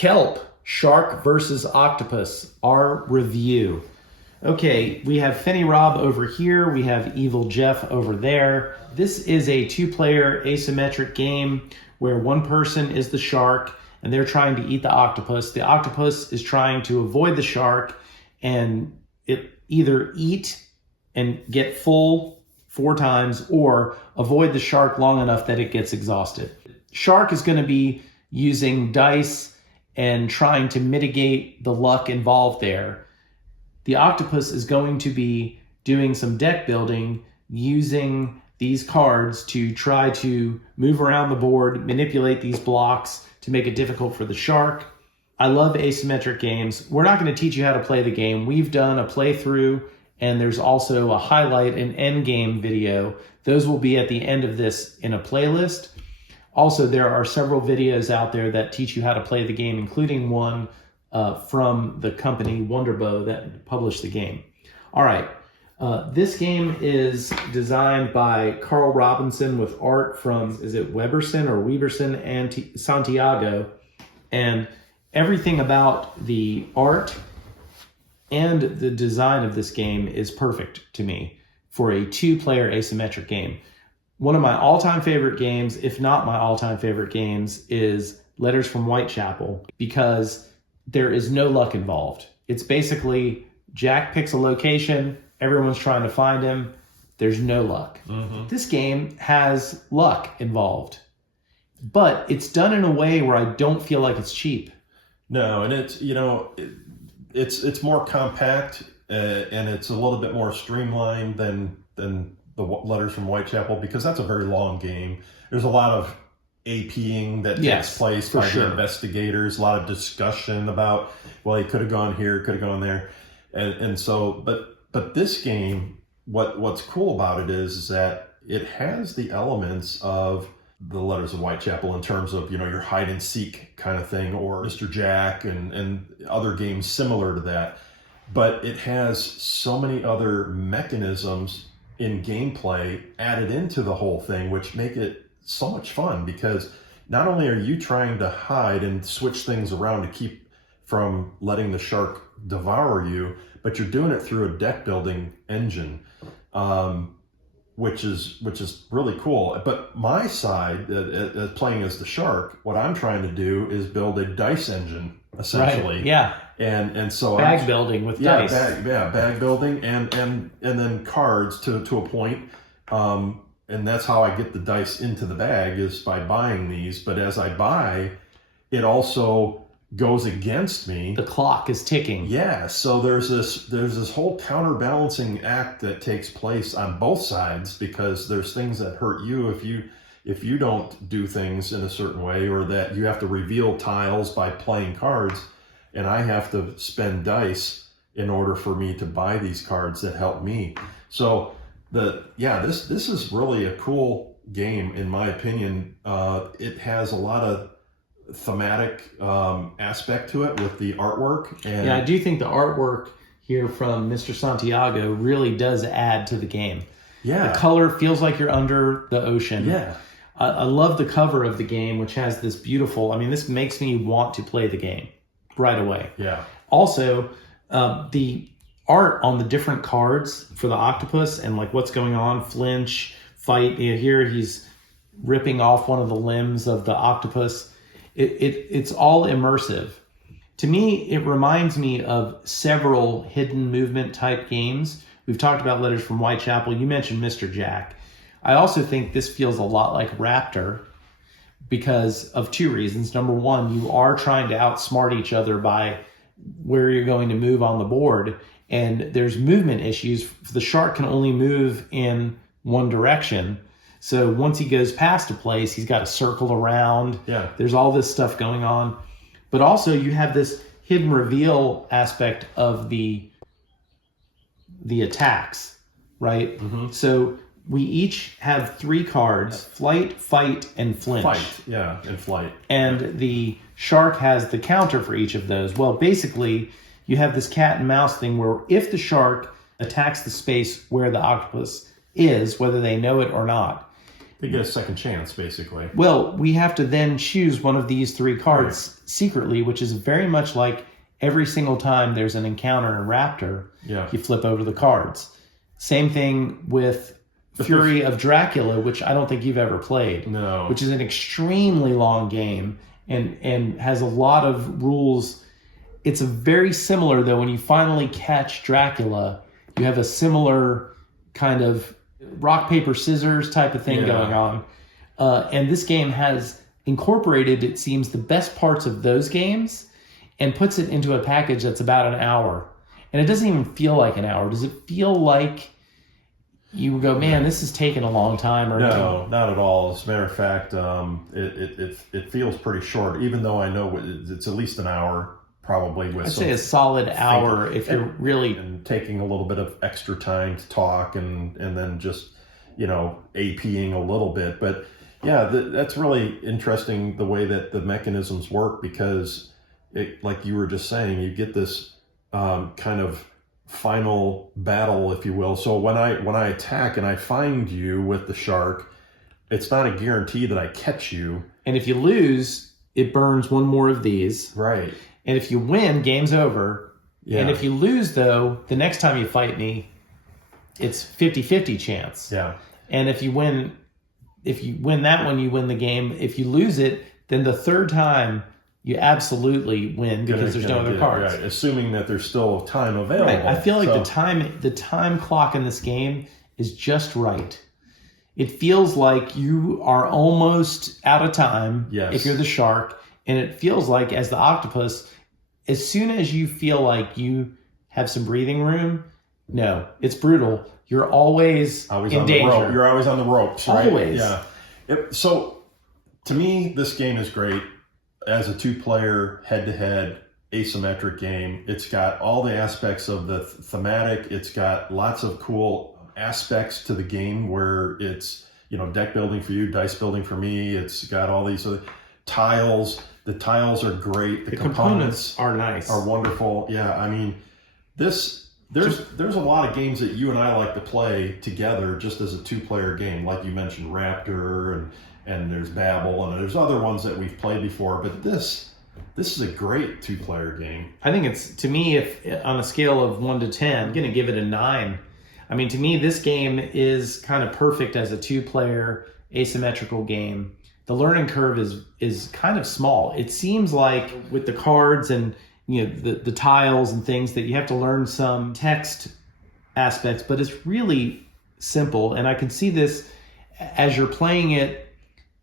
Kelp, Shark versus Octopus, our review. Okay, we have Finny Rob over here. We have Evil Jeff over there. This is a two-player asymmetric game where one person is the shark and they're trying to eat the octopus. The octopus is trying to avoid the shark and it either eat and get full 4 times or avoid the shark long enough that it gets exhausted. Shark is going to be using dice and trying to mitigate the luck involved there. The octopus is going to be doing some deck building using these cards to try to move around the board, manipulate these blocks to make it difficult for the shark. I love asymmetric games. We're not going to teach you how to play the game. We've done a playthrough and there's also a highlight and end game video. Those will be at the end of this in a playlist. Also, there are several videos out there that teach you how to play the game, including one from the company Wonderbow that published the game. All right, this game is designed by Carl Robinson with art from, is it Weberson and Santiago? And everything about the art and the design of this game is perfect to me for a 2-player asymmetric game. One of my all-time favorite games, if not my all-time favorite games, is Letters from Whitechapel, because there is no luck involved. It's basically Jack picks a location, everyone's trying to find him, there's no luck. Mm-hmm. This game has luck involved, but it's done in a way where I don't feel like it's cheap. No, and it's, it's more compact and it's a little bit more streamlined than the Letters from Whitechapel, because that's a very long game. There's a lot of APing that takes place by the investigators, a lot of discussion about, well, he could have gone here, could have gone there. And so, but this game, what's cool about it is that it has the elements of the Letters of Whitechapel in terms of, your hide and seek kind of thing, or Mr. Jack and other games similar to that. But it has so many other mechanisms in gameplay added into the whole thing, which make it so much fun, because not only are you trying to hide and switch things around to keep from letting the shark devour you, but you're doing it through a deck building engine, which is really cool. But my side, playing as the shark, what I'm trying to do is build a dice engine, essentially. Right. Yeah. And so bag building with dice. Bag building and then cards to a point. And that's how I get the dice into the bag, is by buying these. But as I buy, it also goes against me. The clock is ticking. Yeah. So there's this whole counterbalancing act that takes place on both sides, because there's things that hurt you if you don't do things in a certain way, or that you have to reveal tiles by playing cards, and I have to spend dice in order for me to buy these cards that help me. So this is really a cool game, in my opinion. It has a lot of thematic aspect to it with the artwork. And I do think the artwork here from Mr. Santiago really does add to the game. Yeah. The color feels like you're under the ocean. Yeah. I love the cover of the game, which has this beautiful, this makes me want to play the game right away. Yeah. Also, the art on the different cards for the octopus and like what's going on, flinch, fight. Here he's ripping off one of the limbs of the octopus. It's all immersive. To me, it reminds me of several hidden movement type games. We've talked about Letters from Whitechapel. You mentioned Mr. Jack. I also think this feels a lot like Raptor because of 2 reasons. Number one, you are trying to outsmart each other by where you're going to move on the board, and there's movement issues. The shark can only move in one direction. So once he goes past a place, he's got to circle around. Yeah. There's all this stuff going on. But also you have this hidden reveal aspect of the attacks, right? Mm-hmm. So we each have 3 cards: flight, fight, and flinch. And flight. And the shark has the counter for each of those. Well, basically, you have this cat and mouse thing where if the shark attacks the space where the octopus is, whether they know it or not, They get a second chance, basically. Well, we have to then choose one of these 3 cards secretly, which is very much like every single time there's an encounter in Raptor, you flip over the cards. Same thing with Fury of Dracula, which I don't think you've ever played. No. Which is an extremely long game and has a lot of rules. It's a very similar, though, when you finally catch Dracula, you have a similar kind of rock, paper, scissors type of thing going on. And this game has incorporated, it seems, the best parts of those games and puts it into a package that's about an hour. And it doesn't even feel like an hour. Does it feel like you go, man, this is taking a long time? Or no, not at all. As a matter of fact, it feels pretty short, even though I know it's at least an hour, probably. I'd say a solid hour if you're really... And taking a little bit of extra time to talk and then just, APing a little bit. But yeah, that's really interesting the way that the mechanisms work, because like you were just saying, you get this kind of final battle, if you will. So when I attack and I find you with the shark, it's not a guarantee that I catch you. And if you lose, it burns one more of these. Right. And if you win, game's over. Yeah. And if you lose, though, the next time you fight me, it's 50-50 chance. Yeah. And if you win that one, you win the game. If you lose it, then the third time you absolutely win because there's no other cards. Right. Assuming that there's still time available. Right. I feel like the time clock in this game is just right. It feels like you are almost out of time if you're the shark, and it feels like as the octopus, as soon as you feel like you have some breathing room, no, it's brutal. You're always in danger. You're always on the ropes, right? Always. Yeah. So to me, this game is great. As a 2-player, head-to-head, asymmetric game, it's got all the aspects of the thematic. It's got lots of cool aspects to the game where it's, deck building for you, dice building for me. It's got all these other tiles. The tiles are great. The components are nice. Are wonderful. Yeah, I mean, there's a lot of games that you and I like to play together just as a 2-player game. Like you mentioned, Raptor and there's Babel, and there's other ones that we've played before, but this is a great 2-player game. I think it's, to me, if on a scale of 1 to 10, I'm going to give it a 9. I mean, to me, this game is kind of perfect as a 2-player asymmetrical game. The learning curve is kind of small. It seems like with the cards and the tiles and things that you have to learn some text aspects, but it's really simple. And I can see this as you're playing it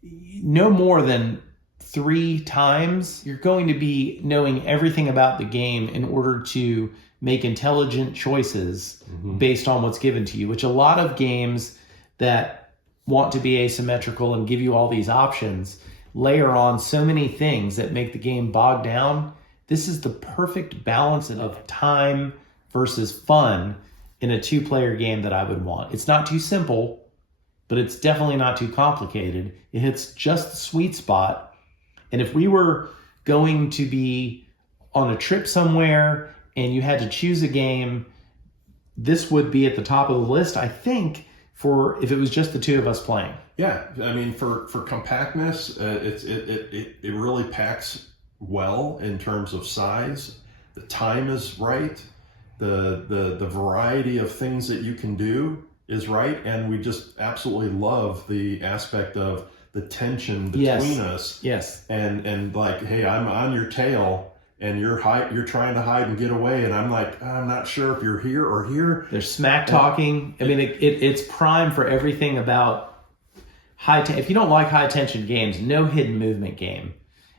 no more than 3 times. You're going to be knowing everything about the game in order to make intelligent choices based on what's given to you, which a lot of games that want to be asymmetrical and give you all these options layer on so many things that make the game bog down. This is the perfect balance of time versus fun in a 2-player game that I would want. It's not too simple, but it's definitely not too complicated. It hits just the sweet spot. And if we were going to be on a trip somewhere and you had to choose a game, this would be at the top of the list, I think, for if it was just the 2 of us playing. Yeah, I mean, for compactness, it really packs well in terms of size. The time is right. The variety of things that you can do is right, and we just absolutely love the aspect of the tension between us. Yes. And like, hey, I'm on your tail, and you're trying to hide and get away, and I'm like, I'm not sure if you're here or here. There's smack talking. I mean, it's prime for everything about if you don't like high tension games, no hidden movement game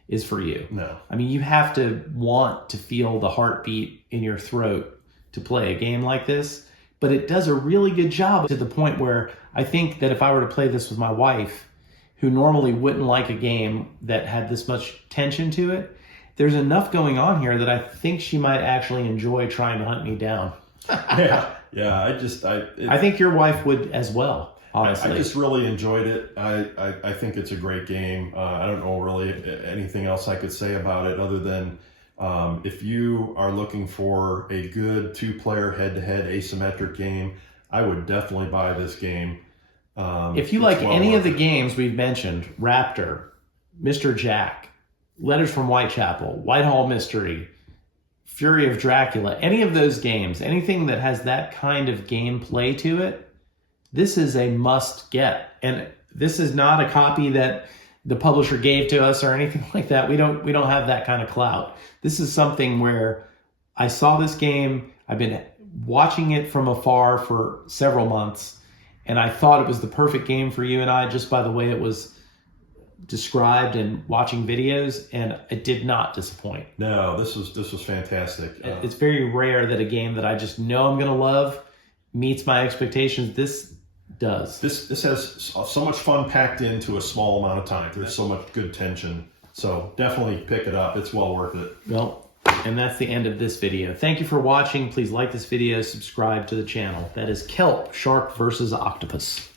is for you. No. I mean, you have to want to feel the heartbeat in your throat to play a game like this. But it does a really good job to the point where I think that if I were to play this with my wife, who normally wouldn't like a game that had this much tension to it, there's enough going on here that I think she might actually enjoy trying to hunt me down. Yeah. I think your wife would as well. Honestly, I just really enjoyed it. I think it's a great game. I don't know really anything else I could say about it other than if you are looking for a good 2-player head-to-head asymmetric game, I would definitely buy this game. If you like any of the games we've mentioned, Raptor, Mr. Jack, Letters from Whitechapel, Whitehall Mystery, Fury of Dracula, any of those games, anything that has that kind of gameplay to it, this is a must get. And this is not a copy that the publisher gave to us or anything like that. We don't have that kind of clout. This is something where I saw this game, I've been watching it from afar for several months, and I thought it was the perfect game for you and I just by the way it was described and watching videos, and it did not disappoint. No, this was fantastic. It's very rare that a game that I just know I'm going to love meets my expectations. This does. This has so much fun packed into a small amount of time. There's so much good tension. So definitely pick it up. It's well worth it. Well, and that's the end of this video. Thank you for watching. Please like this video, subscribe to the channel. That is Kelp, Shark versus Octopus.